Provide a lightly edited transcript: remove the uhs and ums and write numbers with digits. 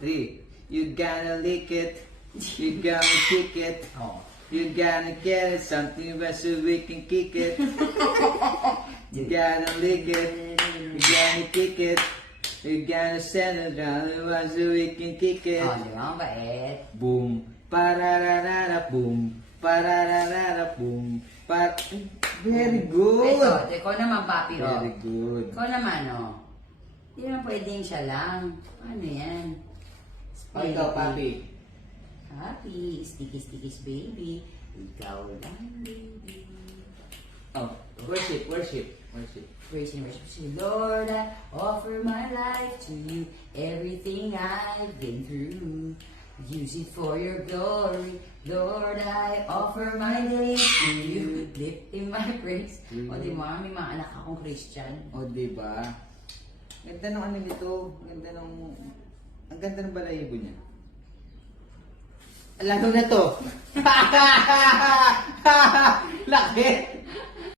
three. You gonna lick it, you gonna kick it, Oh. you gonna get it, something about so we can kick it. You gonna lick it, you gonna kick it, you gonna send it down so we can kick it. Oh, di ba? Ang bait. Boom, parararara, boom, parararara, boom, Very good! Ito, ikaw naman, papi, oh. Very good. Ikaw naman, oh. Hindi naman pwedeng siya lang. Ano yan? Oh, ikaw, papi. Papi, sticky-stickies, baby. Ikaw lang, baby. Oh, worship, worship, worship. Praise and worship to Lord, I offer my life to you. Everything I've been through, use it for your glory. Lord, I offer my days to you. Lifting my praise. O di mo, may mga anak akong Christian. O, diba? Ganda ng ano nito. Ganda ng... Ang ganda ng balayibo niya. Lalo na to. Laki!